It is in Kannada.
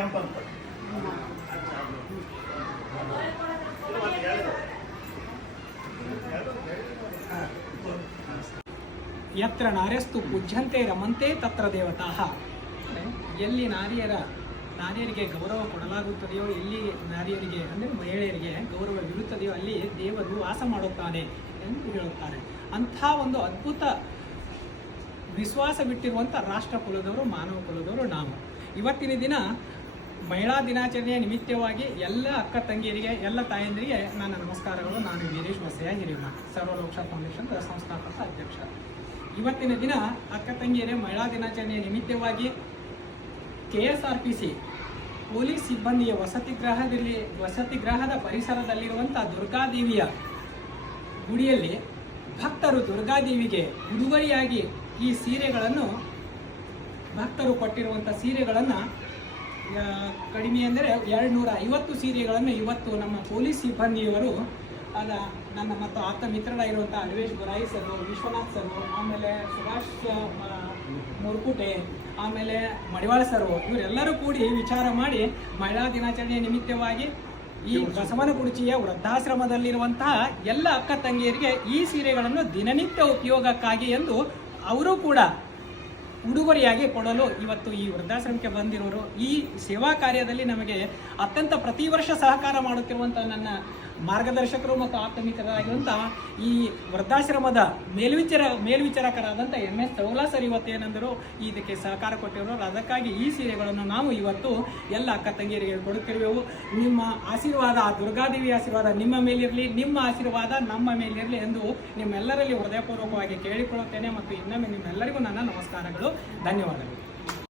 ಕೆಂಪಂತ ಯತ್ರ ನಾರ್ಯಸ್ತು ಪೂಜ್ಯಂತೆ ರಮಂತೆ ತತ್ರ ದೇವತಾಃ. ಎಲ್ಲಿ ನಾರಿಯರಿಗೆ ಗೌರವ ಕೊಡಲಾಗುತ್ತದೆಯೋ, ಎಲ್ಲಿ ನಾರಿಯರಿಗೆ ಅಂದರೆ ಮಹಿಳೆಯರಿಗೆ ಗೌರವವಿರುತ್ತದೆಯೋ ಅಲ್ಲಿ ದೇವರು ವಾಸ ಮಾಡುತ್ತಾನೆ ಎಂದು ಹೇಳುತ್ತಾರೆ. ಅಂಥ ಒಂದು ಅದ್ಭುತ ವಿಶ್ವಾಸ ಬಿಟ್ಟಿರುವಂಥ ರಾಷ್ಟ್ರ ಕುಲದವರು, ಮಾನವ ಕುಲದವರು ನಾವು. ಇವತ್ತಿನ ದಿನ ಮಹಿಳಾ ದಿನಾಚರಣೆಯ ನಿಮಿತ್ತವಾಗಿ ಎಲ್ಲ ಅಕ್ಕ ತಂಗಿಯರಿಗೆ, ಎಲ್ಲ ತಾಯಂದಿರಿಗೆ ನನ್ನ ನಮಸ್ಕಾರಗಳು. ನಾನು ವೀರೇಶ್ ಬಸಯ್ಯ ಹಿರಿಯಣ್ಣ, ಸರ್ವಲೋಕ್ಷ ಫೌಂಡೇಶನ್ ಸಂಸ್ಥಾಪಕ ಅಧ್ಯಕ್ಷ. ಇವತ್ತಿನ ದಿನ ಅಕ್ಕ ತಂಗಿಯರೇ ಮಹಿಳಾ ದಿನಾಚರಣೆಯ ನಿಮಿತ್ತವಾಗಿ KSRPC ಪೊಲೀಸ್ ಸಿಬ್ಬಂದಿಯ ವಸತಿಗೃಹದ ಪರಿಸರದಲ್ಲಿರುವಂಥ ದುರ್ಗಾದೇವಿಯ ಗುಡಿಯಲ್ಲಿ ಭಕ್ತರು ದುರ್ಗಾದೇವಿಗೆ ಉಡುಗೊರೆಯಾಗಿ ಈ ಸೀರೆಗಳನ್ನು, ಭಕ್ತರು ಕೊಟ್ಟಿರುವಂಥ ಸೀರೆಗಳನ್ನು, ಕಡಿಮೆ ಅಂದರೆ 250 ಸೀರೆಗಳನ್ನು ಇವತ್ತು ನಮ್ಮ ಪೊಲೀಸ್ ಸಿಬ್ಬಂದಿಯವರು, ನನ್ನ ಮತ್ತು ಆಪ್ತ ಮಿತ್ರರಾಗಿರುವಂಥ ಅಲ್ವೇಶ್ ಬುರಾಯಿ ಸರು, ವಿಶ್ವನಾಥ್ ಸರು, ಆಮೇಲೆ ಸುಭಾಷ್ ಮುರ್ಕುಟೆ, ಆಮೇಲೆ ಮಡಿವಾಳ ಸರು, ಇವರೆಲ್ಲರೂ ಕೂಡಿ ವಿಚಾರ ಮಾಡಿ ಮಹಿಳಾ ದಿನಾಚರಣೆಯ ನಿಮಿತ್ತವಾಗಿ ಈ ಬಸವನಗುಡಿಚಿಯ ವೃದ್ಧಾಶ್ರಮದಲ್ಲಿರುವಂತಹ ಎಲ್ಲ ಅಕ್ಕ ತಂಗಿಯರಿಗೆ ಈ ಸೀರೆಗಳನ್ನು ದಿನನಿತ್ಯ ಉಪಯೋಗಕ್ಕಾಗಿ ಎಂದು ಅವರು ಕೂಡ ಉಡುಗೊರೆಯಾಗಿ ಕೊಡಲು ಇವತ್ತು ಈ ವೃದ್ಧಾಶ್ರಮಕ್ಕೆ ಬಂದಿರೋರು. ಈ ಸೇವಾ ಕಾರ್ಯದಲ್ಲಿ ನಮಗೆ ಅತ್ಯಂತ ಪ್ರತಿ ವರ್ಷ ಸಹಕಾರ ಮಾಡುತ್ತಿರುವಂಥ ನನ್ನ ಮಾರ್ಗದರ್ಶಕರು ಮತ್ತು ಆಪ್ತಮಿತರಾಗಿರುವಂಥ ಈ ವೃದ್ಧಾಶ್ರಮದ ಮೇಲ್ವಿಚಾರಕರಾದಂಥ MS ಚೌಲಾ ಸರ್ ಇವತ್ತೇನೆಂದರು ಇದಕ್ಕೆ ಸಹಕಾರ ಕೊಟ್ಟಿರೋರು. ಅದಕ್ಕಾಗಿ ಈ ಸೀರೆಗಳನ್ನು ನಾವು ಇವತ್ತು ಎಲ್ಲ ಅಕ್ಕ ತಂಗಿಯರಿಗೆ ಕೊಡುತ್ತಿರುವೆವು. ನಿಮ್ಮ ಆಶೀರ್ವಾದ, ಆ ದುರ್ಗಾದೇವಿ ಆಶೀರ್ವಾದ ನಿಮ್ಮ ಮೇಲಿರಲಿ, ನಿಮ್ಮ ಆಶೀರ್ವಾದ ನಮ್ಮ ಮೇಲಿರಲಿ ಎಂದು ನಿಮ್ಮೆಲ್ಲರಲ್ಲಿ ಹೃದಯಪೂರ್ವಕವಾಗಿ ಕೇಳಿಕೊಳ್ಳುತ್ತೇನೆ. ಮತ್ತು ಇನ್ನೊಮ್ಮೆ ನಿಮ್ಮೆಲ್ಲರಿಗೂ ನನ್ನ ನಮಸ್ಕಾರಗಳು, ಧನ್ಯವಾದಗಳು.